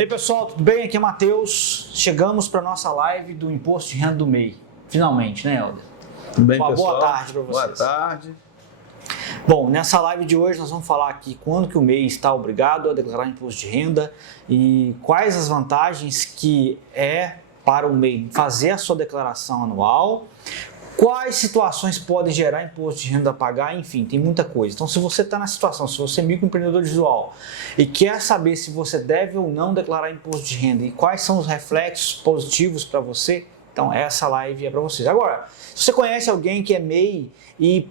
E aí pessoal, tudo bem? Aqui é Matheus. Chegamos para nossa live do Imposto de Renda do MEI. Finalmente, né, Helder? Tudo bem, Uma pessoal? boa tarde para vocês. Boa tarde. Bom, nessa live de hoje nós vamos falar aqui quando que o MEI está obrigado a declarar imposto de renda e quais as vantagens que é para o MEI fazer a sua declaração anual, quais situações podem gerar imposto de renda a pagar, enfim, tem muita coisa. Então, se você está na situação, se você é microempreendedor visual e quer saber se você deve ou não declarar imposto de renda e quais são os reflexos positivos para você, então essa live é para vocês. Agora, se você conhece alguém que é MEI e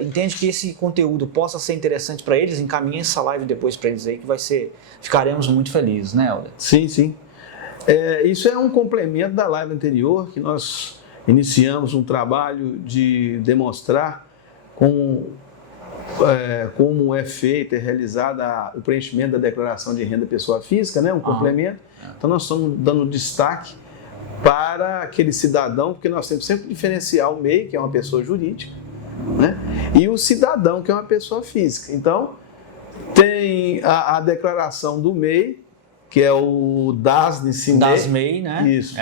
entende que esse conteúdo possa ser interessante para eles, encaminhe essa live depois para eles aí que ficaremos muito felizes, né, Helder? Sim, sim. Isso é um complemento da live anterior, que nós iniciamos um trabalho de demonstrar como é feito e realizado o preenchimento da declaração de renda pessoa física, né? Um complemento. Então nós estamos dando destaque para aquele cidadão, porque nós temos sempre que diferenciar o MEI, que é uma pessoa jurídica, né? E o cidadão, que é uma pessoa física. Então, tem a declaração do MEI, que é o DAS-MEI, né? Isso.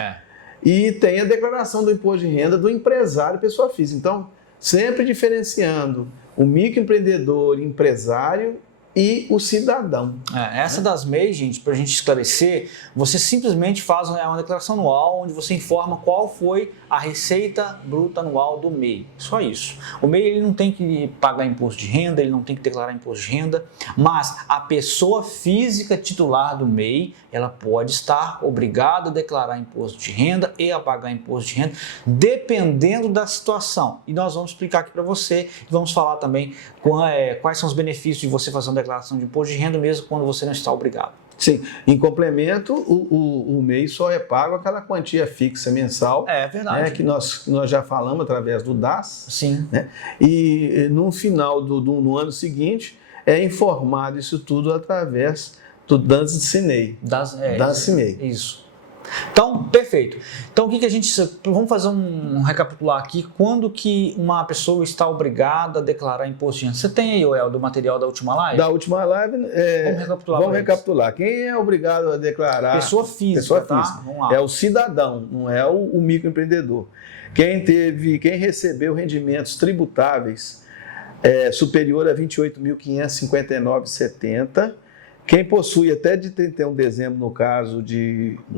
E tem a declaração do imposto de renda do empresário pessoa física. Então, sempre diferenciando o microempreendedor, empresário e o cidadão. Essa das MEI, gente, para a gente esclarecer, você simplesmente faz uma declaração anual onde você informa qual foi a receita bruta anual do MEI. Só isso. O MEI ele não tem que pagar imposto de renda, ele não tem que declarar imposto de renda, mas a pessoa física titular do MEI, ela pode estar obrigada a declarar imposto de renda e a pagar imposto de renda, dependendo da situação. E nós vamos explicar aqui para você e vamos falar também quais são os benefícios de você fazer uma declaração de imposto de renda mesmo quando você não está obrigado. Sim, em complemento, o MEI só é pago aquela quantia fixa mensal. É verdade. Que nós já falamos através do DAS. Sim. Né? E no final no ano seguinte, é informado isso tudo através do DAS-MEI. DAS-MEI. Isso. Então, perfeito. Então, o que a gente... Vamos fazer um recapitular aqui. Quando que uma pessoa está obrigada a declarar imposto de renda? Você tem aí, Helder, do material da última live? Da última live, vamos recapitular. Quem é obrigado a declarar? Pessoa física, tá? Vamos lá. É o cidadão, não é o microempreendedor. Quem recebeu rendimentos tributáveis superior a R$ 28.559,70, quem possui até de 31 de dezembro, no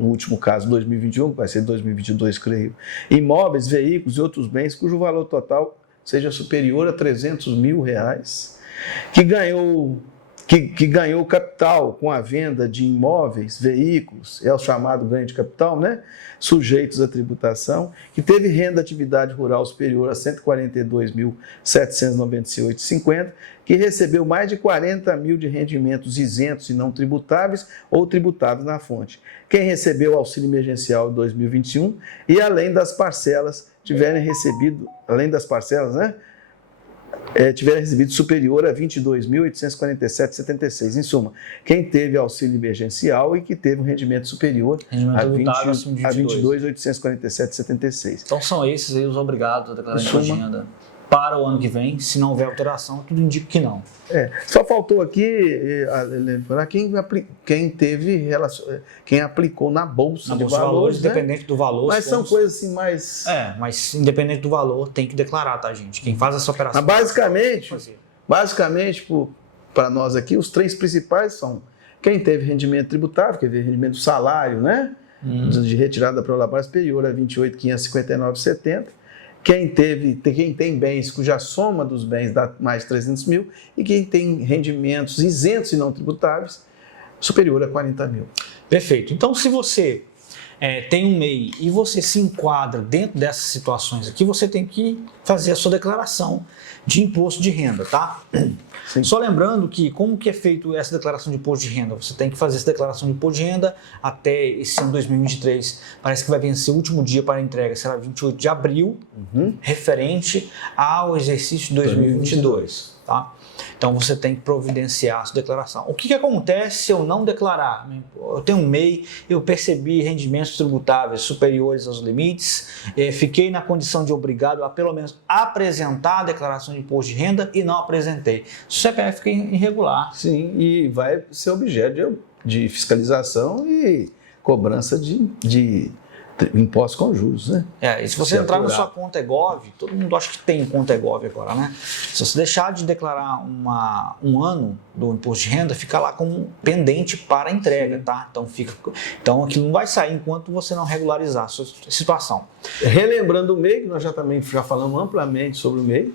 último caso, 2021, que vai ser 2022, creio, imóveis, veículos e outros bens cujo valor total seja superior a R$ 300 mil, que ganhou capital com a venda de imóveis, veículos, é o chamado ganho de capital, né? Sujeitos à tributação, que teve renda de atividade rural superior a R$ 142.798,50, que recebeu mais de 40 mil de rendimentos isentos e não tributáveis ou tributáveis na fonte. Quem recebeu auxílio emergencial em 2021 e além das parcelas, tiverem recebido superior a R$ 22.847,76. Em suma, quem teve auxílio emergencial e que teve um rendimento superior a R$ 22.847,76. Então são esses aí os obrigados a declarar imposto de renda para o ano que vem. Se não houver alteração, tudo indica que não. Só faltou aqui quem aplicou na Bolsa de Valores, né? Independente do valor. Mas são coisas assim mais... mas independente do valor, tem que declarar, tá, gente? Quem faz essa operação... Mas basicamente, para nós aqui, os três principais são quem teve rendimento tributável, quer dizer, rendimento do salário, né? De retirada para o laboratório superior a R$ 28.559,70. Quem tem bens cuja soma dos bens dá mais de 300 mil e quem tem rendimentos isentos e não tributáveis superior a 40 mil. Perfeito. Então, se você tem um MEI e você se enquadra dentro dessas situações aqui, você tem que fazer a sua declaração de imposto de renda, tá? Sim. Só lembrando que como que é feito essa declaração de imposto de renda? Você tem que fazer essa declaração de imposto de renda até esse ano 2023. Parece que vai vencer o último dia para a entrega, será 28 de abril, referente ao exercício de 2022, tá? Então você tem que providenciar a sua declaração. O que acontece se eu não declarar? Eu tenho um MEI, eu percebi rendimentos tributáveis superiores aos limites, fiquei na condição de obrigado a pelo menos apresentar a declaração de imposto de renda e não apresentei. O CPF fica irregular. Sim, e vai ser objeto de fiscalização e cobrança de impostos com juros, né? E se você entrar na sua conta Egov, todo mundo acha que tem conta Egov agora, né? Se você deixar de declarar um ano do imposto de renda, fica lá como pendente para entrega, tá? Então aquilo não vai sair enquanto você não regularizar a sua situação. Relembrando o MEI, que nós já falamos amplamente sobre o MEI,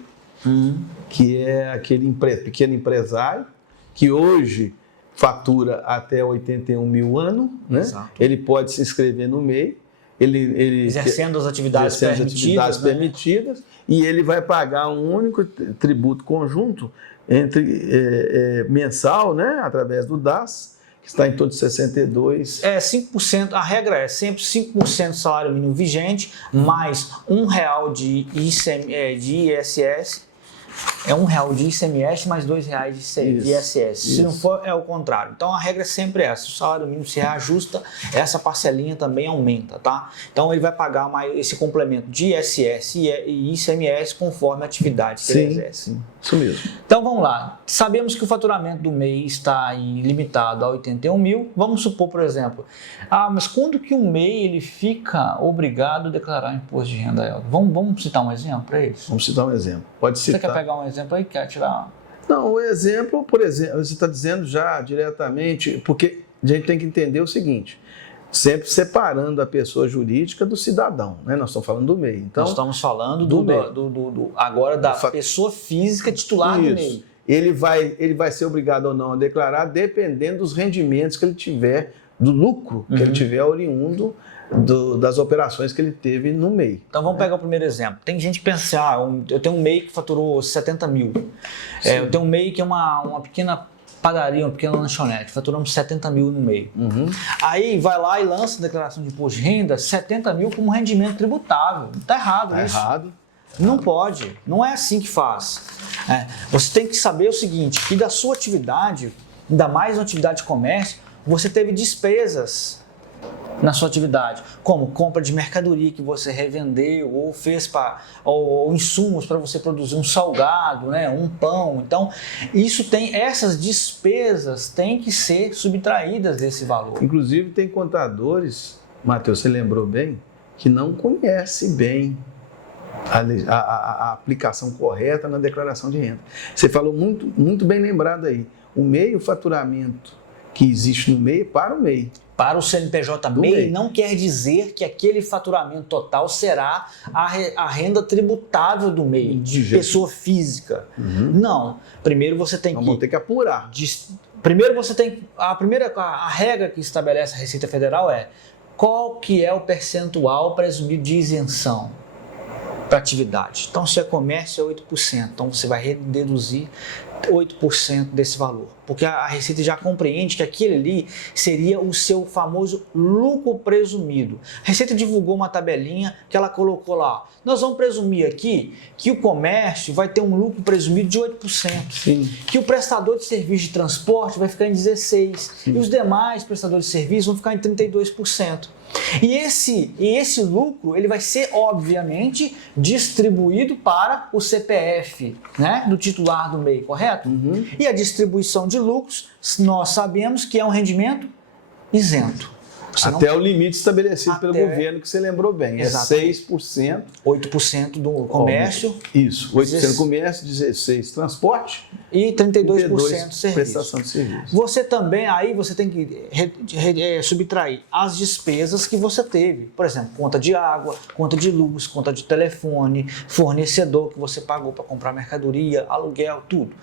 que é aquele pequeno empresário que hoje fatura até 81 mil ano, né? Exato. Ele pode se inscrever no MEI, exercendo as atividades permitidas, e ele vai pagar um único tributo conjunto mensal, né, através do DAS, que está em torno de 62. 5%, a regra é sempre 5% do salário mínimo vigente, mais R$1 de ISS, R$1 de ICMS mais R$2 de ISS. Se não for, é o contrário. Então a regra é sempre essa. Se o salário mínimo se reajusta, essa parcelinha também aumenta, tá? Então ele vai pagar esse complemento de ISS e ICMS conforme a atividade que ele exerce. Sim, isso mesmo. Então vamos lá. Sabemos que o faturamento do MEI está limitado a 81 mil. Vamos supor, por exemplo, mas quando que um MEI ele fica obrigado a declarar imposto de renda, Elton? Vamos citar um exemplo para isso? Vamos citar um exemplo. Pode citar. Você quer pegar um exemplo aí? Quer tirar? Não, o exemplo, por exemplo, você está dizendo já diretamente, porque a gente tem que entender o seguinte, sempre separando a pessoa jurídica do cidadão, né? Nós estamos falando do MEI. Então, nós estamos falando agora da pessoa física titular do MEI. Ele vai ser obrigado ou não a declarar dependendo dos rendimentos que ele tiver, do lucro que ele tiver oriundo das operações que ele teve no MEI. Então vamos pegar o primeiro exemplo. Tem gente que pensa assim, eu tenho um MEI que faturou 70 mil. Eu tenho um MEI que é uma pequena padaria, uma pequena lanchonete, faturamos 70 mil no MEI. Aí vai lá e lança a declaração de imposto de renda, 70 mil como rendimento tributável. Está errado isso. Está errado. Não pode, não é assim que faz. Você tem que saber o seguinte, que da sua atividade, ainda mais na atividade de comércio, você teve despesas na sua atividade, como compra de mercadoria que você revendeu ou fez ou insumos para você produzir um salgado, né, um pão. Então, essas despesas têm que ser subtraídas desse valor. Inclusive, tem contadores, Matheus, você lembrou bem, que não conhece bem a aplicação correta na declaração de renda. Você falou muito, muito bem lembrado aí. O MEI, o faturamento que existe no MEI para o MEI. Para o CNPJ MEI não quer dizer que aquele faturamento total será a renda tributável do MEI, de pessoa física. Não. Primeiro você tem Vamos ter que apurar. Primeiro você tem... A regra que estabelece a Receita Federal é qual que é o percentual presumido de isenção para atividade. Então, se é comércio, é 8%. Então, você vai deduzir 8% desse valor. Porque a Receita já compreende que aquele ali seria o seu famoso lucro presumido. A Receita divulgou uma tabelinha que ela colocou lá. Nós vamos presumir aqui que o comércio vai ter um lucro presumido de 8%. Sim. Que o prestador de serviço de transporte vai ficar em 16%. Sim. E os demais prestadores de serviço vão ficar em 32%. E esse lucro ele vai ser, obviamente, distribuído para o CPF, né, do titular do MEI, correto? E a distribuição de lucros, nós sabemos que é um rendimento isento. Até o limite estabelecido pelo governo, que você lembrou bem. Exatamente. É 6%. 8% do comércio. Isso, 8% do comércio, 16% transporte. E 32% serviço. Prestação de serviço. Você também, aí você tem que subtrair as despesas que você teve. Por exemplo, conta de água, conta de luz, conta de telefone, fornecedor que você pagou para comprar mercadoria, aluguel, tudo.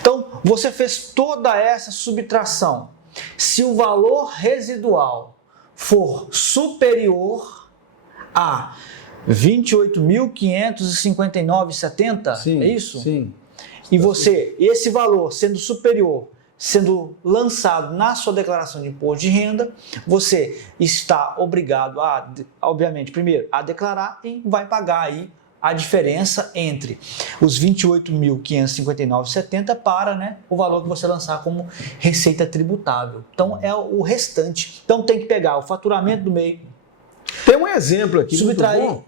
Então, você fez toda essa subtração. Se o valor residual for superior a 28.559,70, é isso? Sim. E esse valor sendo superior, sendo lançado na sua declaração de imposto de renda, você está obrigado a, obviamente, primeiro, a declarar e vai pagar aí a diferença entre os 28.559,70 para, né, o valor que você lançar como receita tributável. Então, é o restante. Então, tem que pegar o faturamento do MEI. Tem um exemplo aqui.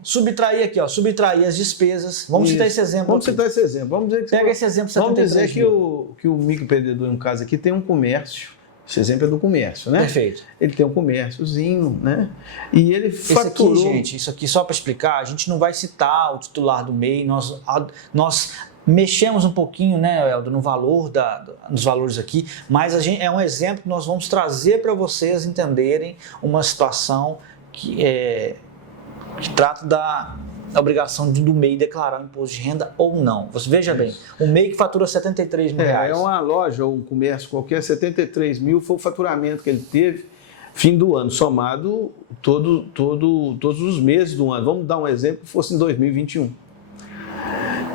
Subtrair aqui, ó, subtrair as despesas. Vamos citar esse exemplo. Vamos citar esse exemplo. Vamos dizer que pega esse exemplo. Vamos dizer que o microempreendedor, no caso aqui, tem um comércio Esse exemplo é do comércio, né? Perfeito. Ele tem um comérciozinho, né? E ele faturou... Isso aqui, gente, isso aqui só para explicar, a gente não vai citar o titular do MEI, nós mexemos um pouquinho, né, Eldo, no valor nos valores aqui, mas é um exemplo que nós vamos trazer para vocês entenderem uma situação que trata da obrigação do MEI declarar o imposto de renda ou não. Você veja bem, o MEI que fatura R$73 mil. É uma loja ou um comércio qualquer, 73 mil foi o faturamento que ele teve fim do ano, somado todos os meses do ano. Vamos dar um exemplo que fosse em 2021.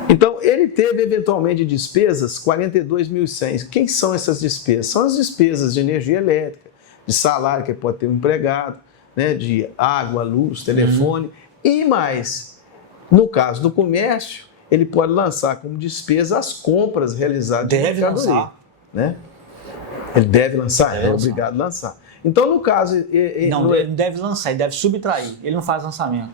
Então, ele teve eventualmente despesas 42.100. Quem são essas despesas? São as despesas de energia elétrica, de salário que pode ter um empregado, né, de água, luz, telefone e mais. No caso do comércio, ele pode lançar como despesa as compras realizadas de mercadoria. Lançar. Né? Ele deve lançar, é obrigado a lançar. Então, no caso... ele não deve lançar, ele deve subtrair. Ele não faz lançamento.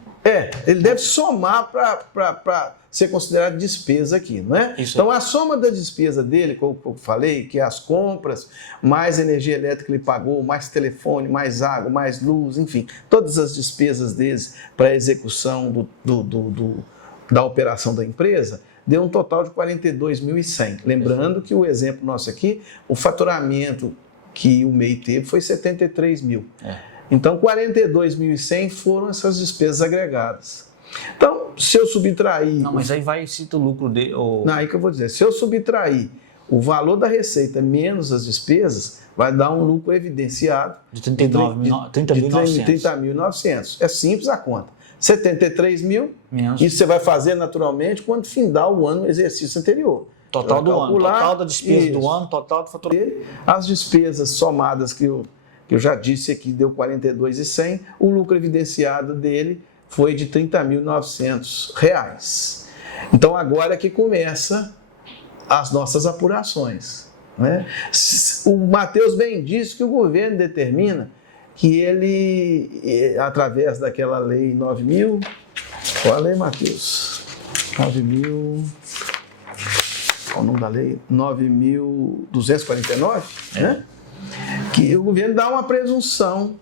Ele deve somar para ser considerado despesa aqui, não é? Isso. Então, a soma da despesa dele, como eu falei, que é as compras, mais energia elétrica que ele pagou, mais telefone, mais água, mais luz, enfim, todas as despesas deles para a execução da operação da empresa, deu um total de 42.100. Lembrando que o exemplo nosso aqui, o faturamento que o MEI teve foi 73 mil. Então, 42.100 foram essas despesas agregadas. Então, se eu subtrair... Não, mas aí vai cita o lucro dele... Não, aí que eu vou dizer. Se eu subtrair o valor da receita menos as despesas, vai dar um lucro evidenciado de 30.900. É simples a conta. 73 mil, menos. Isso você vai fazer naturalmente quando findar o ano no exercício anterior. Total do ano, total da despesa do ano, total do faturamento. As despesas somadas que eu já disse aqui deu 42.100, o lucro evidenciado dele foi de R$ 30.900. Então agora é que começa as nossas apurações. Né? O Matheus bem disse que o governo determina que ele, através daquela lei 9.000, qual a lei, Matheus? 9.000... Qual o nome da lei? 9.249, né? Que o governo dá uma presunção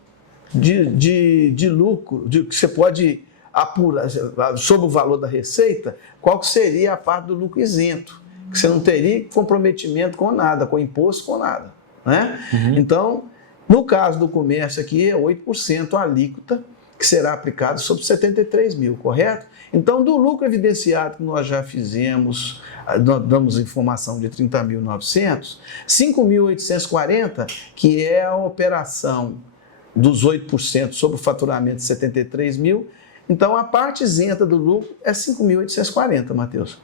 de lucro, que você pode apurar sobre o valor da receita, qual que seria a parte do lucro isento, que você não teria comprometimento com nada, com imposto, com nada. Né? Então, no caso do comércio aqui, é 8% a alíquota que será aplicado sobre 73 mil, correto? Então, do lucro evidenciado que nós já fizemos, nós damos informação de 30.900, 5.840, que é a operação dos 8% sobre o faturamento de 73 mil, então a parte isenta do lucro é 5.840, Matheus.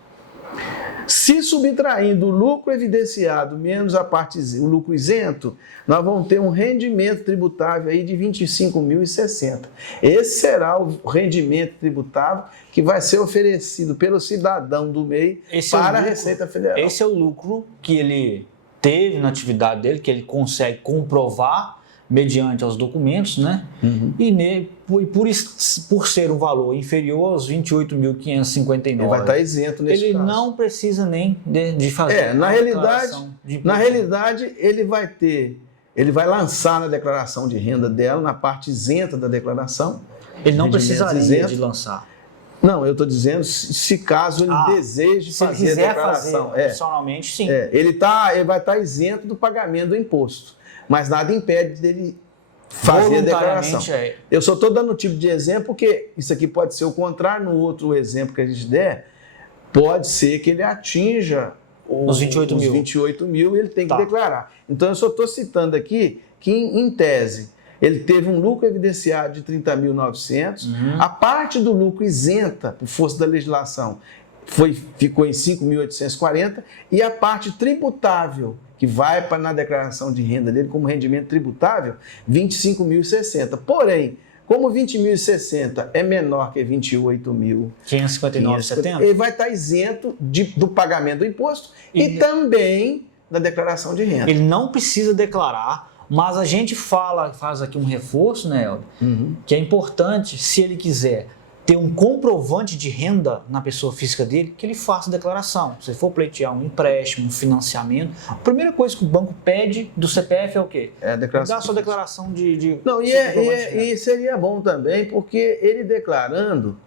Se subtraindo o lucro evidenciado menos o lucro isento, nós vamos ter um rendimento tributável aí de 25.060. Esse será o rendimento tributável que vai ser oferecido pelo cidadão do MEI para a Receita Federal. Esse é o lucro que ele teve na atividade dele, que ele consegue comprovar mediante aos documentos, né? E por ser um valor inferior aos 28.559, ele vai estar isento nesse caso. Ele não precisa nem de fazer. Na realidade, ele vai lançar na declaração de renda dela, na parte isenta da declaração. Ele não precisaria de lançar. Não, eu estou dizendo se caso ele deseje fazer a declaração. Profissionalmente, sim. Ele vai estar isento do pagamento do imposto. Mas nada impede dele fazer a declaração. Eu só estou dando um tipo de exemplo, porque isso aqui pode ser o contrário. No outro exemplo que a gente der, pode ser que ele atinja os 28 mil e ele tem que declarar. Então, eu só estou citando aqui que, em tese, ele teve um lucro evidenciado de 30.900, a parte do lucro isenta, por força da legislação, ficou em 5.840, e a parte tributável, que vai na declaração de renda dele como rendimento tributável, 25.060. Porém, como 20.060 é menor que 28.559,70, ele vai estar isento do pagamento do imposto e também da declaração de renda. Ele não precisa declarar, mas a gente faz aqui um reforço, né, Eldo, que é importante, se ele quiser ter um comprovante de renda na pessoa física dele, que ele faça a declaração. Se for pleitear um empréstimo, um financiamento, a primeira coisa que o banco pede do CPF é o quê? É a declaração. Dá a sua declaração de Não, e seria bom também, porque ele declarando,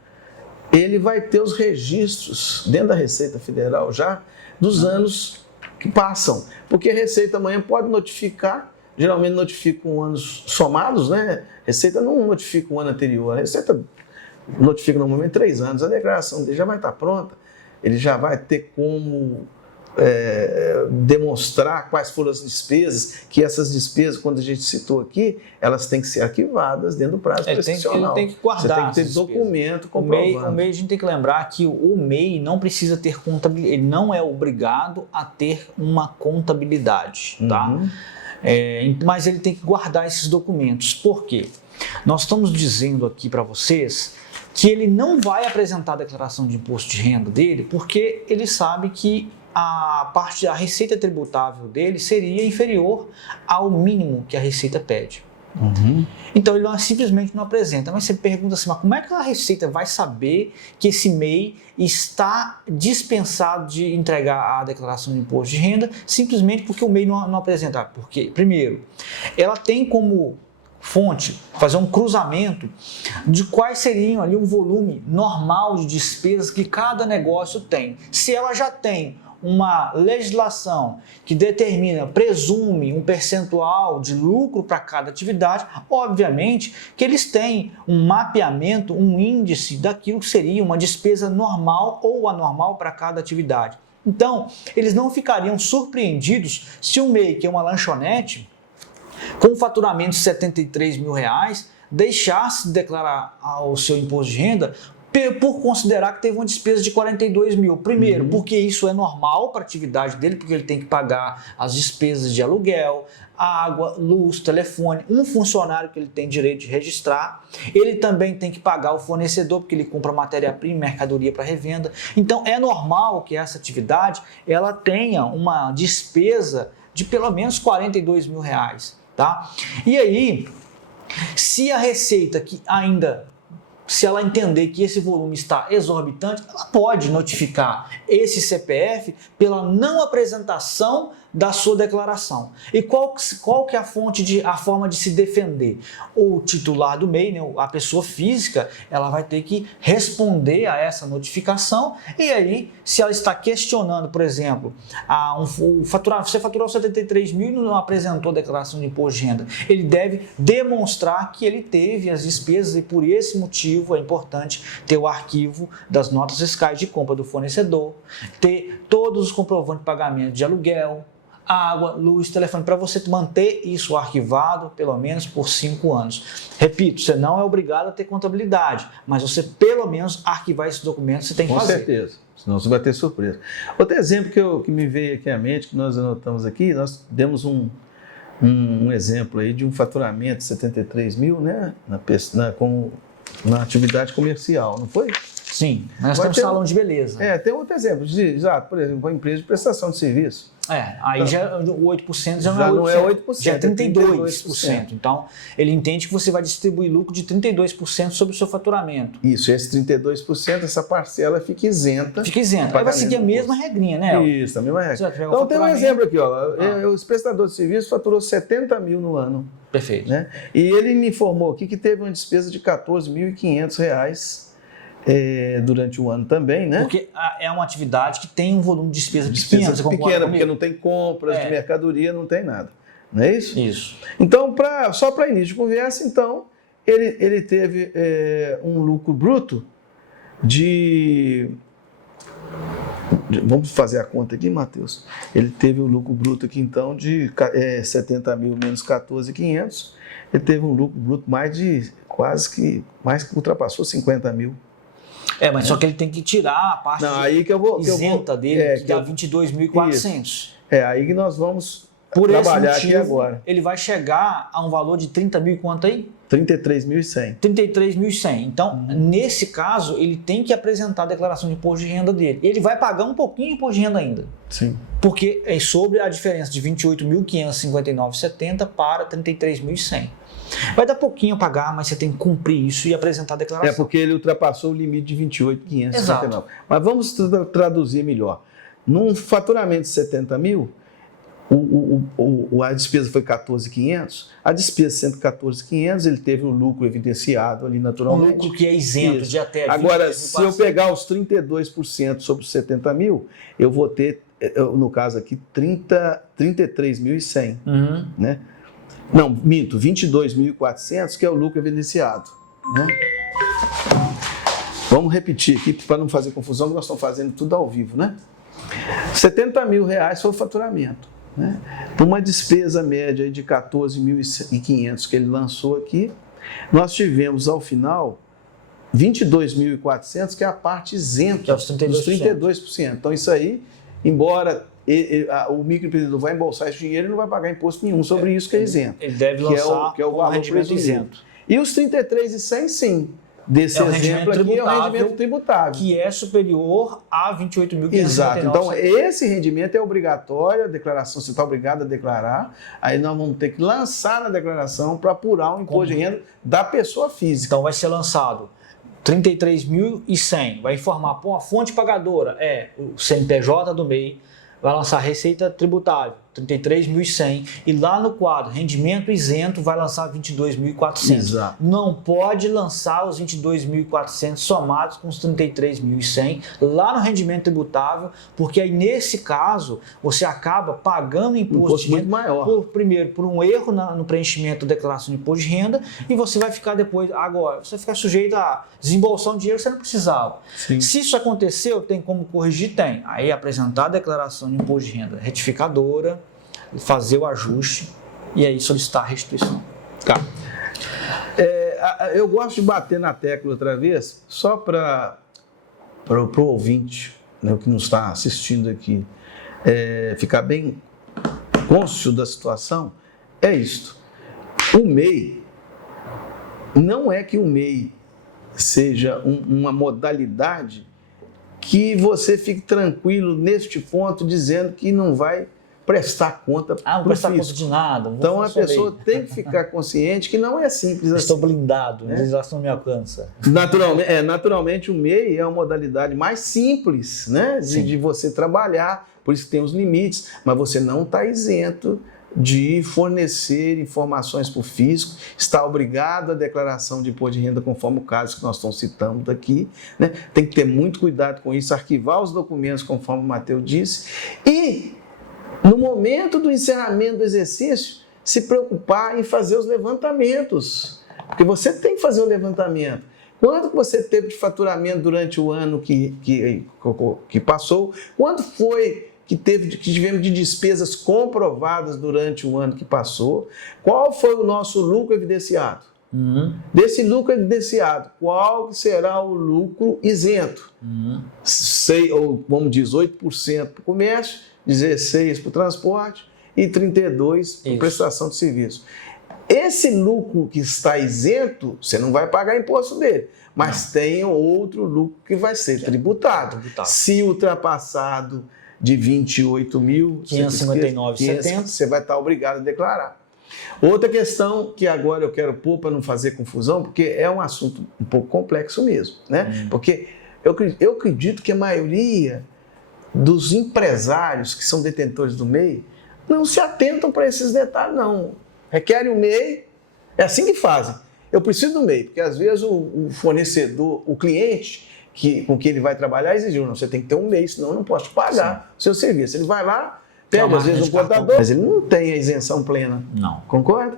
ele vai ter os registros dentro da Receita Federal já dos anos que passam. Porque a Receita amanhã pode notificar, geralmente notifica com anos somados, né? A Receita não notifica o ano anterior, a Receita notifica normalmente 3 anos, a declaração dele já vai estar pronta, ele já vai ter como demonstrar quais foram as despesas, que essas despesas, quando a gente citou aqui, elas têm que ser arquivadas dentro do prazo prescricional. Ele tem que guardar. Você tem que ter documento comprovando. O MEI, a gente tem que lembrar que o MEI não precisa ter contabilidade, ele não é obrigado a ter uma contabilidade, tá? Mas ele tem que guardar esses documentos. Por quê? Nós estamos dizendo aqui para vocês que ele não vai apresentar a declaração de imposto de renda dele porque ele sabe que a receita tributável dele seria inferior ao mínimo que a Receita pede. Então ele simplesmente não apresenta. Mas você pergunta assim, mas como é que a Receita vai saber que esse MEI está dispensado de entregar a declaração de imposto de renda simplesmente porque o MEI não apresenta? Porque, primeiro, ela tem como fonte, fazer um cruzamento de quais seriam ali um volume normal de despesas que cada negócio tem. Se ela já tem uma legislação que presume um percentual de lucro para cada atividade, obviamente que eles têm um mapeamento, um índice daquilo que seria uma despesa normal ou anormal para cada atividade. Então, eles não ficariam surpreendidos se o MEI, que é uma lanchonete, com um faturamento de R$73 mil, deixasse de declarar o seu imposto de renda por considerar que teve uma despesa de 42 mil. Primeiro, porque isso é normal para a atividade dele, porque ele tem que pagar as despesas de aluguel, água, luz, telefone, um funcionário que ele tem direito de registrar. Ele também tem que pagar o fornecedor, porque ele compra matéria-prima, mercadoria para revenda. Então, é normal que essa atividade ela tenha uma despesa de pelo menos 42 mil reais. Tá? E aí, se a Receita se ela entender que esse volume está exorbitante, ela pode notificar esse CPF pela não apresentação da sua declaração. E qual que é a forma de se defender? O titular do MEI, né, a pessoa física, ela vai ter que responder a essa notificação e aí, se ela está questionando, por exemplo, você faturou 73 mil e não apresentou a declaração de imposto de renda, ele deve demonstrar que ele teve as despesas e por esse motivo é importante ter o arquivo das notas fiscais de compra do fornecedor, ter todos os comprovantes de pagamento de aluguel, água, luz, telefone, para você manter isso arquivado pelo menos por 5 anos. Repito, você não é obrigado a ter contabilidade, mas você pelo menos arquivar esses documentos você tem que fazer. Com certeza, senão você vai ter surpresa. Outro exemplo que me veio aqui à mente, que nós anotamos aqui, nós demos um exemplo aí de um faturamento de 73 mil, né, na atividade comercial, não foi? Sim, nós temos salão de beleza. Tem outro exemplo, por exemplo, uma empresa de prestação de serviço. Aí já o 8% já não é 8%, já é 32%. Então, ele entende que você vai distribuir lucro de 32% sobre o seu faturamento. Isso, esse 32%, essa parcela fica isenta. Aí vai seguir a mesma regrinha, né? Isso, a mesma regra. Então, tem um exemplo aqui, o prestador de serviço faturou 70 mil no ano. Perfeito. Né? E ele me informou aqui que teve uma despesa de R$14.500 durante o ano também, né? Porque é uma atividade que tem um volume de despesa pequeno. Pequena, porque não tem compras de mercadoria, não tem nada. Não é isso? Isso. Então, só para início de conversa, então, ele teve um lucro bruto de... Vamos fazer a conta aqui, Matheus. Ele teve um lucro bruto aqui, então, de 70 mil menos 14.500. Ele teve um lucro bruto mais que ultrapassou 50 mil. Mas só que ele tem que tirar a parte isenta dele, que dá 22.400. Aí que nós vamos trabalhar aqui agora. Ele vai chegar a um valor de 30 mil quanto aí? 33.100. 33.100. Então, nesse caso, ele tem que apresentar a declaração de imposto de renda dele. Ele vai pagar um pouquinho de imposto de renda ainda. Sim. Porque é sobre a diferença de 28.559,70 para 33.100. Vai dar pouquinho a pagar, mas você tem que cumprir isso e apresentar a declaração. É porque ele ultrapassou o limite de 28.559. Exato. Mas vamos traduzir melhor. Num faturamento de 70 mil, a despesa foi 14.500, a despesa 114.500, ele teve o lucro evidenciado ali naturalmente. Um lucro que é isento Isso. de até 20. Agora, se eu pegar os 32% sobre os 70 mil, eu vou ter, no caso aqui, 33.100, né? Não, minto, 22.400, que é o lucro evidenciado, né? Vamos repetir aqui, para não fazer confusão, nós estamos fazendo tudo ao vivo, né? 70 mil reais foi o faturamento, né? Uma despesa média de 14.500 que ele lançou aqui, nós tivemos ao final 22.400, que é a parte isenta, que é os 32%. Dos 32%. Então isso aí, embora o microempreendedor vai embolsar esse dinheiro e não vai pagar imposto nenhum sobre isso que é isento. Ele deve lançar que é o valor rendimento isento. E os 33.100, sim. Desse exemplo aqui é o rendimento tributável. Que é superior a 28.559. Exato. Então, esse rendimento é obrigatório, a declaração, você está obrigado a declarar, aí nós vamos ter que lançar na declaração para apurar o imposto de renda da pessoa física. Então, vai ser lançado 33.100, vai informar, a fonte pagadora é o CNPJ do MEI, vai lançar receita tributável, 33.100, e lá no quadro rendimento isento vai lançar 22.400. Exato. Não pode lançar os 22.400 somados com os 33.100 lá no rendimento tributável, porque aí nesse caso você acaba pagando imposto de renda muito maior. Primeiro por um erro no preenchimento da declaração de imposto de renda, e você vai ficar depois, agora, você vai ficar sujeito a desembolsar um dinheiro que você não precisava. Sim. Se isso aconteceu, tem como corrigir? Tem. Aí apresentar a declaração de imposto de renda retificadora, fazer o ajuste e aí solicitar a restituição. Tá. Eu gosto de bater na tecla outra vez, só para o ouvinte, né, que nos está assistindo aqui, ficar bem cônscio da situação, é isto. O MEI, não é que o MEI seja uma modalidade que você fique tranquilo neste ponto dizendo que não vai prestar conta não prestar conta de nada. Então a pessoa tem que ficar consciente que não é simples assim. Estou blindado, a legislação não me alcança. Naturalmente o MEI é uma modalidade mais simples, né, de você trabalhar, por isso que tem os limites, mas você não está isento de fornecer informações para o fisco, está obrigado à declaração de imposto de renda conforme o caso que nós estamos citando aqui, né? Tem que ter muito cuidado com isso, arquivar os documentos conforme o Matheus disse e, no momento do encerramento do exercício, se preocupar em fazer os levantamentos, porque você tem que fazer o levantamento. Quanto você teve de faturamento durante o ano que passou? Quanto foi que tivemos de despesas comprovadas durante o ano que passou? Qual foi o nosso lucro evidenciado? Desse lucro evidenciado, qual será o lucro isento? Ou vamos dizer, 8% para o comércio, 16% para o transporte e 32% para a prestação de serviço. Esse lucro que está isento, você não vai pagar imposto dele, mas tem outro lucro que vai ser tributado. Se ultrapassado de 28.559,70, você vai estar obrigado a declarar. Outra questão que agora eu quero pôr para não fazer confusão, porque é um assunto um pouco complexo mesmo, né? Porque eu acredito que a maioria dos empresários que são detentores do MEI não se atentam para esses detalhes, não. Requerem o MEI, é assim que fazem. Eu preciso do MEI, porque às vezes o fornecedor, o cliente com quem ele vai trabalhar exigiu, não, você tem que ter um MEI, senão eu não posso te pagar o seu serviço. Ele vai lá, pede às vezes um contador, mas ele não tem a isenção plena. Não. Concorda?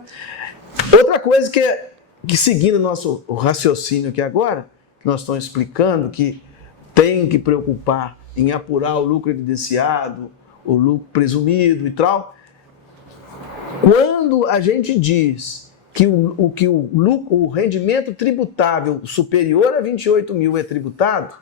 Outra coisa que seguindo o nosso raciocínio aqui agora, que nós estamos explicando que tem que preocupar em apurar o lucro evidenciado, o lucro presumido e tal. Quando a gente diz que o rendimento tributável superior a 28 mil é tributado,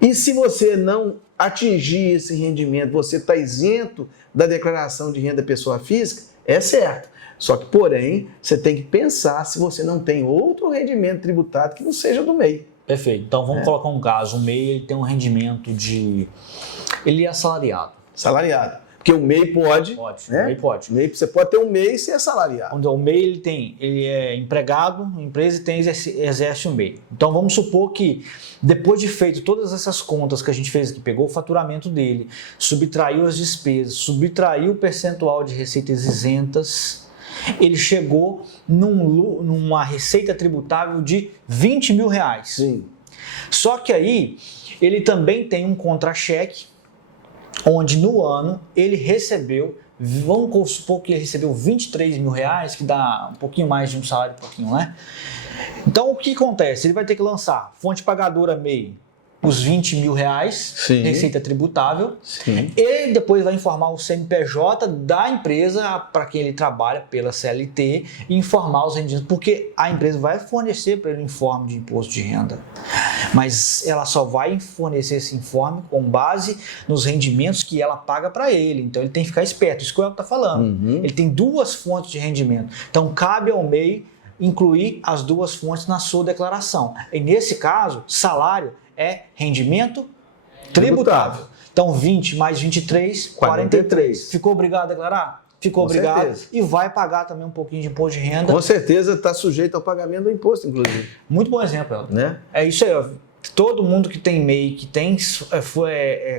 e se você não atingir esse rendimento, você está isento da declaração de renda pessoa física, é certo. Só que, porém, você tem que pensar se você não tem outro rendimento tributado que não seja do MEI. Perfeito. Então vamos colocar um caso. O MEI ele tem um rendimento ele é assalariado. Salariado. Porque o MEI pode. Pode. Né? O MEI pode. O MEI, você pode ter um MEI e ser assalariado. O MEI ele é empregado, a empresa exerce o MEI. Então vamos supor que depois de feito todas essas contas que a gente fez aqui, pegou o faturamento dele, subtraiu as despesas, subtraiu o percentual de receitas isentas, ele chegou numa receita tributável de R$20 mil. Sim. Só que aí ele também tem um contra-cheque, onde no ano ele recebeu, vamos supor que ele recebeu R$23 mil, que dá um pouquinho mais de um salário, né? Então o que acontece? Ele vai ter que lançar fonte pagadora MEI, os R$20 mil, Sim. receita tributável. Sim. Ele depois vai informar o CNPJ da empresa para quem ele trabalha pela CLT e informar os rendimentos, porque a empresa vai fornecer para ele um informe de imposto de renda, mas ela só vai fornecer esse informe com base nos rendimentos que ela paga para ele. Então ele tem que ficar esperto, isso que o Elton está falando. Ele tem duas fontes de rendimento, então cabe ao MEI incluir as duas fontes na sua declaração. E nesse caso, salário é rendimento tributável. Então 20 mais 23, 43. Ficou obrigado a declarar? Ficou obrigado. Certeza. E vai pagar também um pouquinho de imposto de renda. Com certeza está sujeito ao pagamento do imposto, inclusive. Muito bom exemplo, Elton. Né? É isso aí, ó. Todo mundo que tem MEI, que tem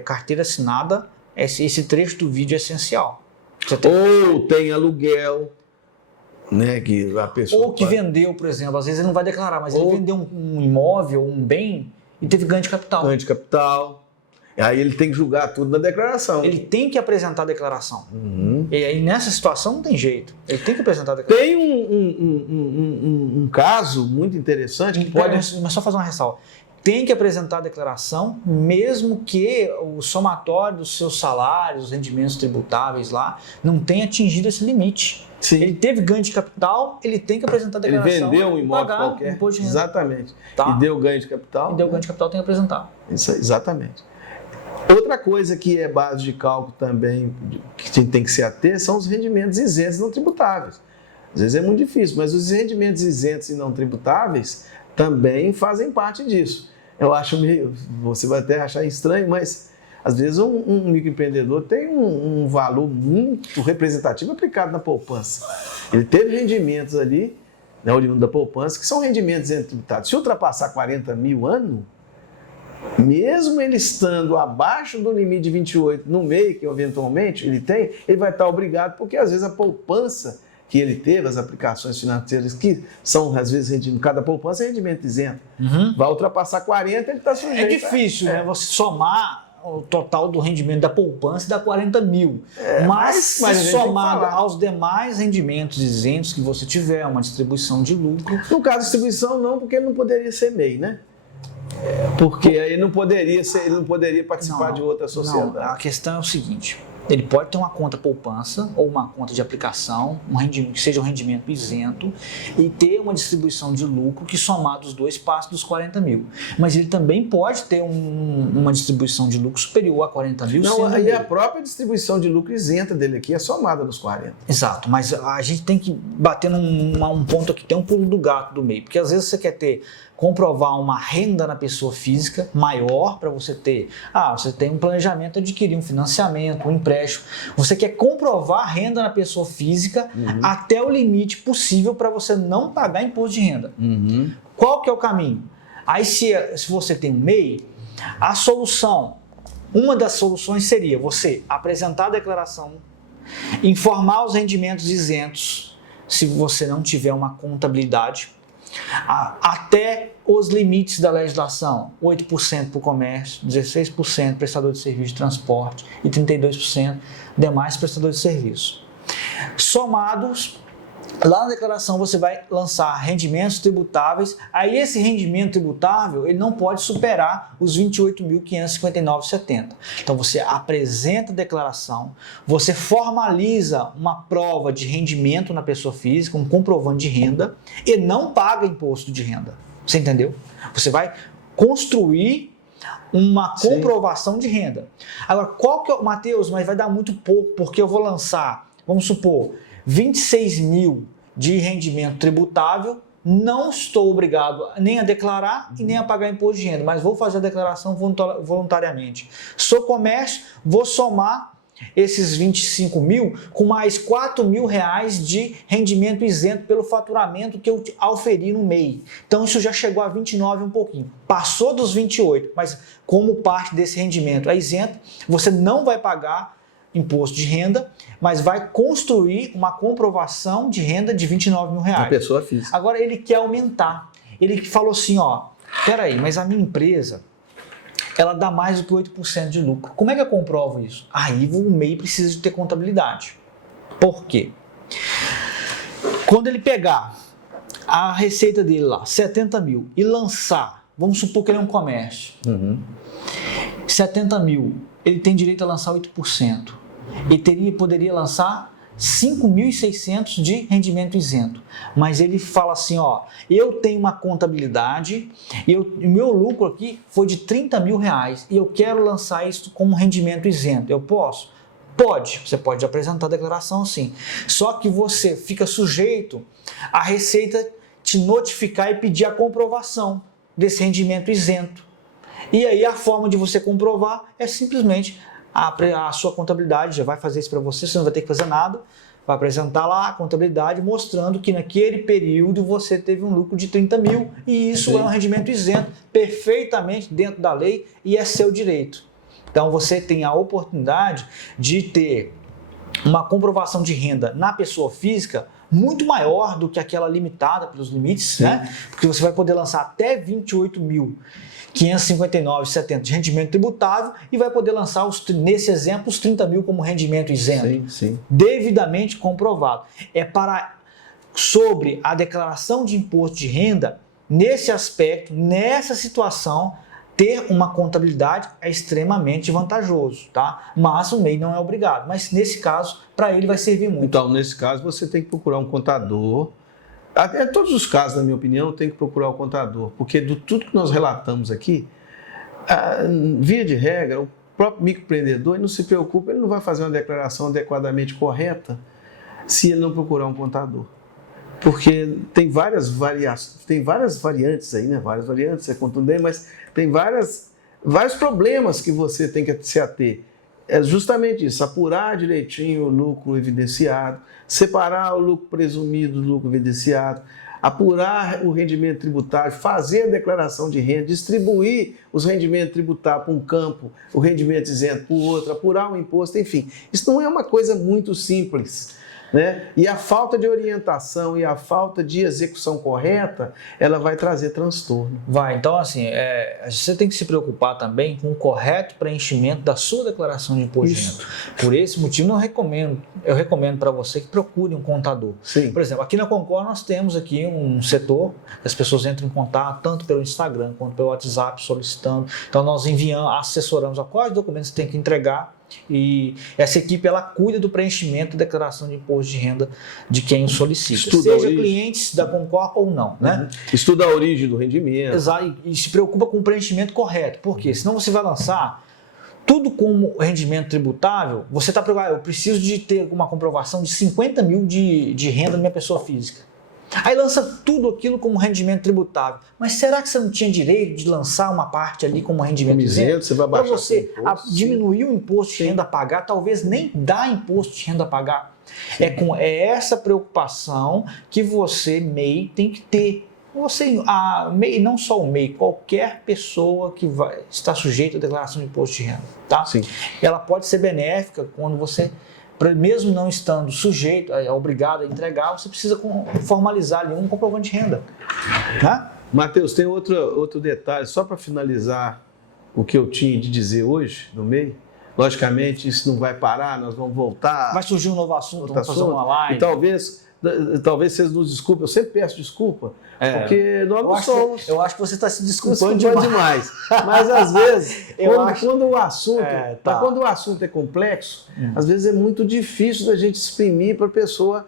carteira assinada, esse trecho do vídeo é essencial. Ou tem aluguel, né, que a pessoa ou que vendeu, por exemplo, às vezes ele não vai declarar, mas ele vendeu um imóvel, um bem e teve ganho de capital. Ganho de capital. Aí ele tem que julgar tudo na declaração. Ele tem que apresentar a declaração. E aí nessa situação não tem jeito. Ele tem que apresentar a declaração. Tem um caso muito interessante que pode... Mas só fazer uma ressalva. Tem que apresentar a declaração, mesmo que o somatório dos seus salários, os rendimentos tributáveis lá, não tenha atingido esse limite. Sim. Ele teve ganho de capital, ele tem que apresentar a declaração. Ele vendeu um imóvel qualquer. Imposto de renda. Exatamente. Tá. E deu ganho de capital. E deu ganho de capital, tem que apresentar. Isso, exatamente. Outra coisa que é base de cálculo também, que a gente tem que se ater, são os rendimentos isentos e não tributáveis. Às vezes é muito difícil, mas os rendimentos isentos e não tributáveis também fazem parte disso. Eu acho meio, você vai até achar estranho, mas às vezes um microempreendedor tem um valor muito representativo aplicado na poupança. Ele teve rendimentos ali, né, oriundo da poupança, que são rendimentos isentos tributados. Se ultrapassar 40 mil ano, mesmo ele estando abaixo do limite de 28 no MEI, que eventualmente ele tem, ele vai estar obrigado, porque às vezes a poupança que ele teve, as aplicações financeiras que são às vezes rendimentos, cada poupança é rendimento isento, vai ultrapassar 40, ele está sujeito. É difícil, né? Você somar o total do rendimento da poupança dá 40 mil. Mas se somado aos demais rendimentos isentos que você tiver, uma distribuição de lucro... No caso de distribuição não, porque ele não poderia ser MEI, né? Porque aí ele não poderia participar de outra sociedade. Não, a questão é o seguinte, ele pode ter uma conta poupança ou uma conta de aplicação, que seja um rendimento isento, e ter uma distribuição de lucro que somado os dois passa dos 40 mil. Mas ele também pode ter uma distribuição de lucro superior a 40 mil. Não, aí a própria distribuição de lucro isenta dele aqui é somada nos 40. Exato, mas a gente tem que bater num ponto aqui, tem um pulo do gato do meio, porque às vezes você quer comprovar uma renda na pessoa física maior para você ter. Você tem um planejamento de adquirir um financiamento, um empréstimo. Você quer comprovar a renda na pessoa física até o limite possível para você não pagar imposto de renda. Qual que é o caminho? Aí se você tem um MEI, uma das soluções seria você apresentar a declaração, informar os rendimentos isentos, se você não tiver uma contabilidade, até os limites da legislação, 8% para o comércio, 16% prestador de serviço de transporte e 32% demais prestadores de serviço. Somados, lá na declaração você vai lançar rendimentos tributáveis, aí esse rendimento tributável ele não pode superar os 28.559,70. Então você apresenta a declaração, você formaliza uma prova de rendimento na pessoa física, um comprovante de renda e não paga imposto de renda. Você entendeu? Você vai construir uma comprovação de renda. Agora, qual que é o... Matheus, mas vai dar muito pouco porque eu vou lançar... vamos supor, 26 mil de rendimento tributável, não estou obrigado nem a declarar e nem a pagar imposto de renda, mas vou fazer a declaração voluntariamente. Sou comércio, vou somar esses 25 mil com mais 4 mil reais de rendimento isento pelo faturamento que eu auferi no MEI. Então isso já chegou a 29 um pouquinho. Passou dos 28, mas como parte desse rendimento é isento, você não vai pagar imposto de renda, mas vai construir uma comprovação de renda de 29 mil reais. A pessoa física. Agora ele quer aumentar. Ele falou assim, ó, peraí, mas a minha empresa, ela dá mais do que 8% de lucro. Como é que eu comprovo isso? Aí o MEI precisa de ter contabilidade. Por quê? Quando ele pegar a receita dele lá, 70 mil, e lançar, vamos supor que ele é um comércio, 70 mil, ele tem direito a lançar 8%. Ele poderia lançar 5.600 de rendimento isento. Mas ele fala assim, ó, eu tenho uma contabilidade e o meu lucro aqui foi de 30 mil reais e eu quero lançar isso como rendimento isento. Eu posso? Pode. Você pode apresentar a declaração sim. Só que você fica sujeito à Receita te notificar e pedir a comprovação desse rendimento isento. E aí a forma de você comprovar é simplesmente a sua contabilidade já vai fazer isso para você não vai ter que fazer nada, vai apresentar lá a contabilidade mostrando que naquele período você teve um lucro de 30 mil e isso é um rendimento isento, perfeitamente dentro da lei e é seu direito. Então você tem a oportunidade de ter uma comprovação de renda na pessoa física muito maior do que aquela limitada pelos limites, né? Porque você vai poder lançar até 28.559,70 de rendimento tributável e vai poder lançar, nesse exemplo, os 30 mil como rendimento isento, devidamente comprovado. Sobre a declaração de imposto de renda, nesse aspecto, nessa situação, ter uma contabilidade é extremamente vantajoso, tá? Mas o MEI não é obrigado, mas nesse caso, para ele vai servir muito. Então, nesse caso, você tem que procurar um contador. Em todos os casos, na minha opinião, tem que procurar o contador, porque de tudo que nós relatamos aqui, via de regra, o próprio microempreendedor ele não se preocupa, ele não vai fazer uma declaração adequadamente correta se ele não procurar um contador. Porque tem várias variantes aí, né? Várias variantes, é contundente, mas tem vários problemas que você tem que se ater. É justamente isso, apurar direitinho o lucro evidenciado, separar o lucro presumido do lucro evidenciado, apurar o rendimento tributário, fazer a declaração de renda, distribuir os rendimentos tributários para um campo, o rendimento isento para o outro, apurar o imposto, enfim. Isso não é uma coisa muito simples, né? E a falta de orientação e a falta de execução correta, ela vai trazer transtorno. Então assim, você tem que se preocupar também com o correto preenchimento da sua declaração de imposto de renda. Por esse motivo, eu recomendo para você que procure um contador. Sim. Por exemplo, aqui na Concor nós temos aqui um setor que as pessoas entram em contato tanto pelo Instagram quanto pelo WhatsApp solicitando. Então nós assessoramos a quais documentos você tem que entregar. E essa equipe ela cuida do preenchimento da declaração de imposto de renda de quem o solicita, seja clientes da Concor ou não, né? Estuda a origem do rendimento. Exato, e se preocupa com o preenchimento correto, porque senão você vai lançar tudo como rendimento tributável, você está preocupado, eu preciso de ter uma comprovação de 50 mil de renda da minha pessoa física. Aí lança tudo aquilo como rendimento tributável. Mas será que você não tinha direito de lançar uma parte ali como rendimento isento? Você vai baixar para você diminuir o imposto de renda a pagar, talvez nem dá imposto de renda a pagar. É essa preocupação que você, MEI, tem que ter. MEI, não só o MEI, qualquer pessoa que está sujeita à declaração de imposto de renda. Tá? Sim. Ela pode ser benéfica quando você, mesmo não estando sujeito, obrigado a entregar, você precisa formalizar ali um comprovante de renda. Tá? Matheus, tem outro detalhe, só para finalizar o que eu tinha de dizer hoje no MEI. Logicamente, isso não vai parar, nós vamos voltar. Vai surgir um novo assunto, vamos fazer uma live. E talvez vocês nos desculpem, eu sempre peço desculpa, porque nós não somos. Eu acho que você está se desculpando demais. Mas às vezes, quando o assunto é complexo, às vezes é muito difícil da gente exprimir para a pessoa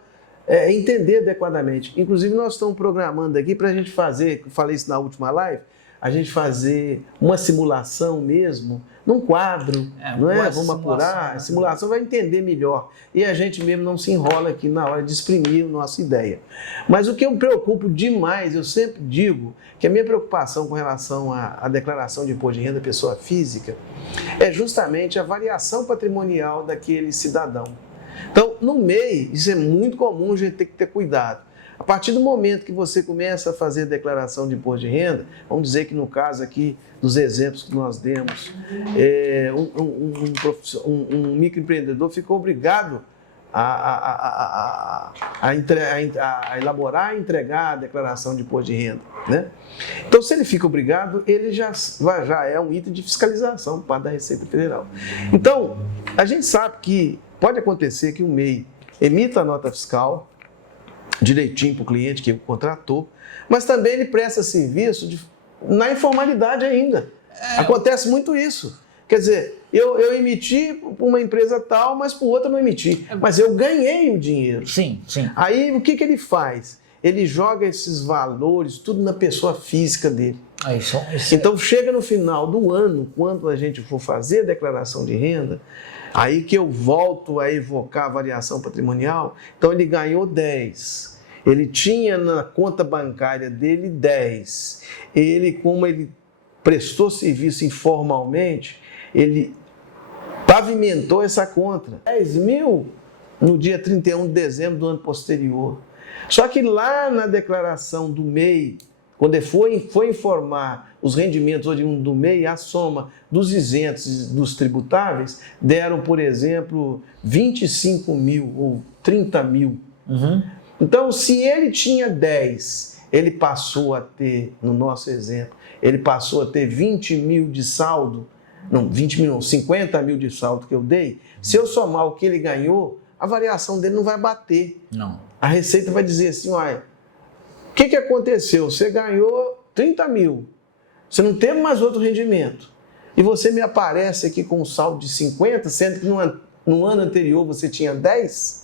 entender adequadamente. Inclusive, nós estamos programando aqui para a gente fazer, falei isso na última live, a gente fazer uma simulação mesmo, num quadro, não é? Vamos apurar, a simulação vai entender melhor. E a gente mesmo não se enrola aqui na hora de exprimir a nossa ideia. Mas o que eu me preocupo demais, eu sempre digo que a minha preocupação com relação à declaração de imposto de renda pessoa física é justamente a variação patrimonial daquele cidadão. Então, no MEI, isso é muito comum, a gente tem que ter cuidado. A partir do momento que você começa a fazer a declaração de imposto de renda, vamos dizer que no caso aqui dos exemplos que nós demos, um microempreendedor ficou obrigado a elaborar e entregar a declaração de imposto de renda, né? Então, se ele fica obrigado, ele já é um item de fiscalização para da Receita Federal. Então, a gente sabe que pode acontecer que o MEI emita a nota fiscal direitinho para o cliente que contratou, mas também ele presta serviço na informalidade ainda. Acontece muito isso. Quer dizer, eu emiti para uma empresa tal, mas para outra não emiti. Mas eu ganhei o dinheiro. Sim, sim. Aí o que ele faz? Ele joga esses valores tudo na pessoa física dele. Então chega no final do ano, quando a gente for fazer a declaração de renda, aí que eu volto a evocar a variação patrimonial. Então ele ganhou 10. Ele tinha na conta bancária dele 10. Como ele prestou serviço informalmente, ele pavimentou essa conta. 10 mil no dia 31 de dezembro do ano posterior. Só que lá na declaração do MEI, quando ele foi informar os rendimentos oriundos do MEI, a soma dos isentos e dos tributáveis deram, por exemplo, 25 mil ou 30 mil. Uhum. Então, se ele tinha 10, ele passou a ter, no nosso exemplo, ele passou a ter 20 mil de saldo, não, 20 mil não, 50 mil de saldo que eu dei, se eu somar o que ele ganhou, a variação dele não vai bater. Não. A Receita vai dizer assim, olha, o que aconteceu? Você ganhou 30 mil, você não teve mais outro rendimento, e você me aparece aqui com um saldo de 50, sendo que no ano anterior você tinha 10,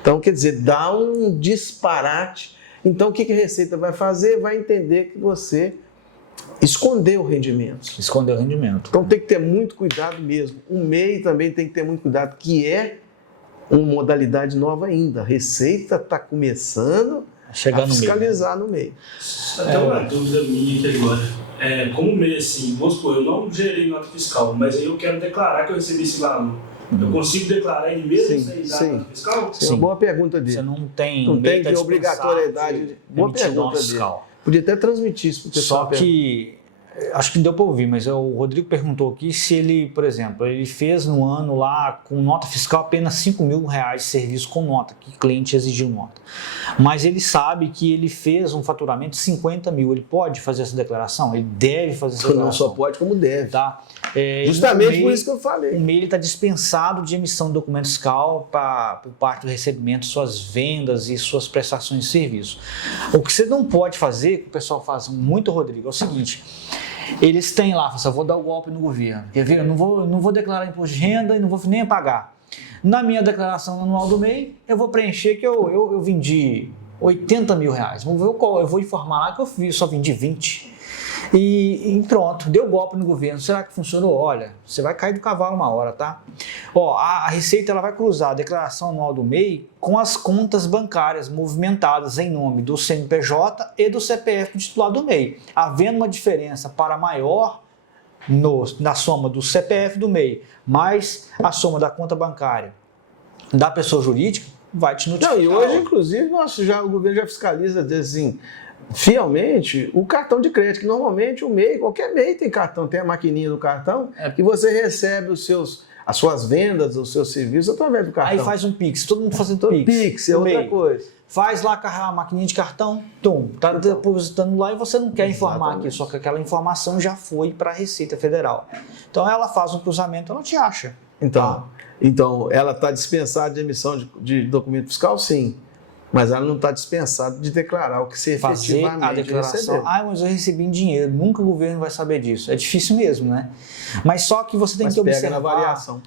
então, quer dizer, dá um disparate. Então, o que a Receita vai fazer? Vai entender que você escondeu o rendimento. Escondeu o rendimento. Então, tem que ter muito cuidado mesmo. O MEI também tem que ter muito cuidado, que é uma modalidade nova ainda. A Receita está começando a fiscalizar no MEI. Até uma dúvida minha aqui agora. Como MEI, assim, vamos supor, eu não gerei nota fiscal, mas aí eu quero declarar que eu recebi esse valor. Eu consigo declarar ele mesmo sem dar nota fiscal? Sim. Boa pergunta dele. Você não tem de obrigatoriedade. Boa pergunta dele. Podia até transmitir isso para o pessoal. Só que, acho que deu para ouvir, mas o Rodrigo perguntou aqui se ele, por exemplo, ele fez no ano lá com nota fiscal apenas R$5 mil de serviço com nota, que o cliente exigiu nota. Mas ele sabe que ele fez um faturamento de 50 mil. Ele pode fazer essa declaração? Ele deve fazer essa declaração? Não só pode, como deve. Tá? Justamente por isso que eu falei. O MEI está dispensado de emissão de documento fiscal por parte do recebimento, suas vendas e suas prestações de serviço. O que você não pode fazer, que o pessoal faz muito, Rodrigo, é o seguinte: eles têm lá, eu vou dar o golpe no governo, quer ver? Eu não vou declarar imposto de renda e não vou nem pagar. Na minha declaração anual do MEI, eu vou preencher que eu vendi R$80 mil. Eu vou informar lá que eu só vendi 20. E pronto, deu golpe no governo. Será que funcionou? Olha, você vai cair do cavalo uma hora, tá? A Receita ela vai cruzar a declaração anual do MEI com as contas bancárias movimentadas em nome do CNPJ e do CPF do titular do MEI. Havendo uma diferença para maior na soma do CPF do MEI, mais a soma da conta bancária da pessoa jurídica, vai te notificar. Não, e hoje, inclusive, o governo já fiscaliza, assim, fielmente o cartão de crédito, que normalmente o MEI, qualquer MEI tem cartão, tem a maquininha do cartão, e você recebe as suas vendas, os seus serviços através do cartão. Aí faz um Pix, todo mundo fazendo Pix. Pix é outra coisa. Faz lá a maquininha de cartão, tá depositando lá e você não quer informar aqui, só que aquela informação já foi para a Receita Federal. Então ela faz um cruzamento, ela te acha. Então ela está dispensada de emissão de documento fiscal, sim. Mas ela não está dispensada de declarar o que você efetivamente a declaração. recebeu. Mas eu recebi em dinheiro, nunca o governo vai saber disso. É difícil mesmo, né? Mas só que você tem que observar. Na variação.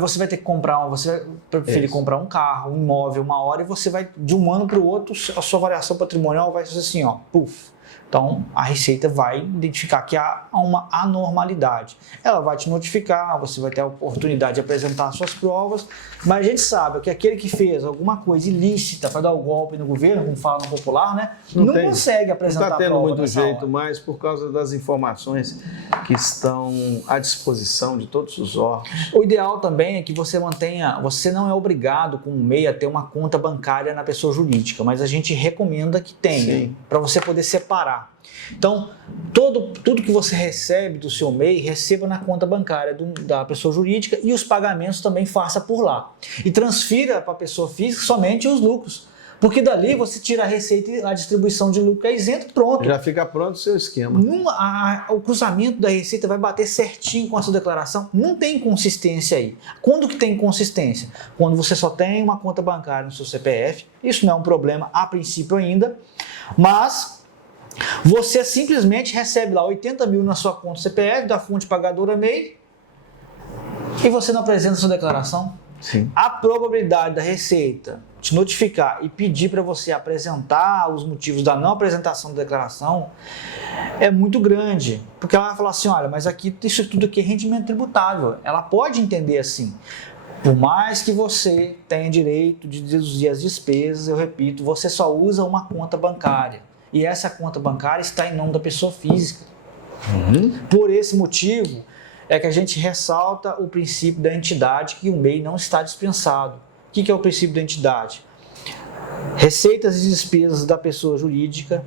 Você vai ter que comprar, você vai preferir comprar um carro, um imóvel, uma hora, e você vai, de um ano para o outro, a sua variação patrimonial vai ser assim, puf. Então, a Receita vai identificar que há uma anormalidade. Ela vai te notificar, você vai ter a oportunidade de apresentar suas provas, mas a gente sabe que aquele que fez alguma coisa ilícita para dar o golpe no governo, como fala no popular, né, não consegue apresentar a prova. Não está tendo muito jeito mais por causa das informações que estão à disposição de todos os órgãos. O ideal também é que você mantenha, você não é obrigado com o MEI a ter uma conta bancária na pessoa jurídica, mas a gente recomenda que tenha, para você poder separar. Então, tudo que você recebe do seu MEI, receba na conta bancária da pessoa jurídica e os pagamentos também faça por lá. E transfira para a pessoa física somente os lucros. Porque dali você tira a receita e a distribuição de lucro é isento, pronto. Já fica pronto o seu esquema. O cruzamento da receita vai bater certinho com a sua declaração. Não tem inconsistência aí. Quando que tem inconsistência? Quando você só tem uma conta bancária no seu CPF. Isso não é um problema a princípio ainda. Mas você simplesmente recebe lá 80 mil na sua conta CPF, da fonte pagadora MEI, e você não apresenta a sua declaração. Sim. A probabilidade da Receita te notificar e pedir para você apresentar os motivos da não apresentação da declaração é muito grande, porque ela vai falar assim, olha, mas aqui isso tudo aqui é rendimento tributável. Ela pode entender assim. Por mais que você tenha direito de deduzir as despesas, eu repito, você só usa uma conta bancária. E essa conta bancária está em nome da pessoa física. Por esse motivo, é que a gente ressalta o princípio da entidade, que o MEI não está dispensado. O que é o princípio da entidade? Receitas e despesas da pessoa jurídica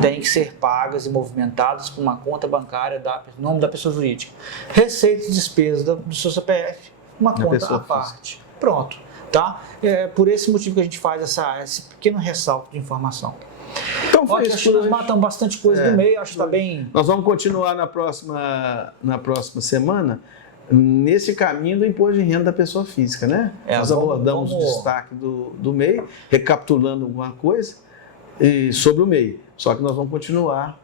têm que ser pagas e movimentadas por uma conta bancária em nome da pessoa jurídica. Receitas e despesas do seu CPF, uma conta à parte. Pronto. Tá? É por esse motivo que a gente faz esse pequeno ressalto de informação. Então, acho que nós matamos bastante coisa do meio, acho que está bem. Nós vamos continuar na próxima semana nesse caminho do imposto de renda da pessoa física, né? Nós abordamos o destaque do MEI, recapitulando alguma coisa sobre o MEI. Só que nós vamos continuar,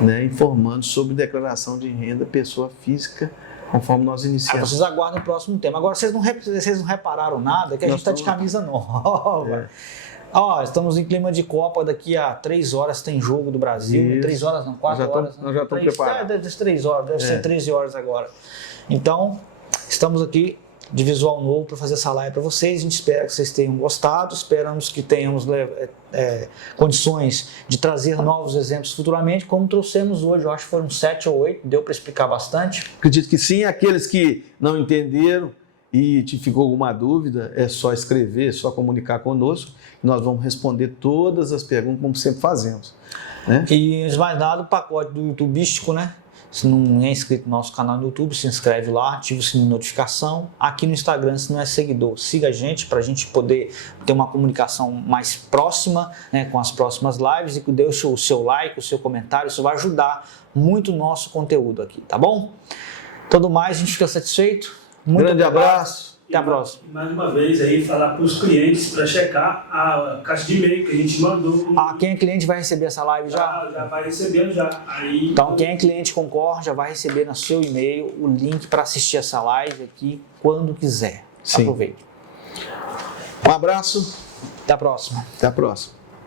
né, informando sobre declaração de renda pessoa física, conforme nós iniciamos. Vocês aguardem o próximo tema. Agora, vocês não repararam nada, que a gente está de camisa nova. Estamos em clima de Copa, daqui a 3 horas tem jogo do Brasil. Isso. 3 horas, não, 4 horas. Nós já estamos preparados. Deve ser 3 horas, deve ser 13 horas agora. Então, estamos aqui de visual novo para fazer essa live para vocês. A gente espera que vocês tenham gostado, esperamos que tenhamos condições de trazer novos exemplos futuramente, como trouxemos hoje. Eu acho que foram 7 ou 8, deu para explicar bastante. Acredito que sim. Aqueles que não entenderam e te ficou alguma dúvida, é só escrever, é só comunicar conosco. Nós vamos responder todas as perguntas, como sempre fazemos. Né? E, antes de mais nada, o pacote do YouTubístico, né? Se não é inscrito no nosso canal no YouTube, se inscreve lá, ativa o sininho de notificação. Aqui no Instagram, se não é seguidor, siga a gente para a gente poder ter uma comunicação mais próxima, né, com as próximas lives, e que deixe o seu like, o seu comentário, isso vai ajudar muito o nosso conteúdo aqui, tá bom? Tudo mais, a gente fica satisfeito. Muito grande abraço. Até a próxima. E mais uma vez aí, falar para os clientes para checar a caixa de e-mail que a gente mandou. Quem é cliente vai receber essa live já? Já vai recebendo já. Aí, então, quem é cliente Concor já vai receber no seu e-mail o link para assistir essa live aqui quando quiser. Sim. Aproveite. Um abraço. Até a próxima. Até a próxima.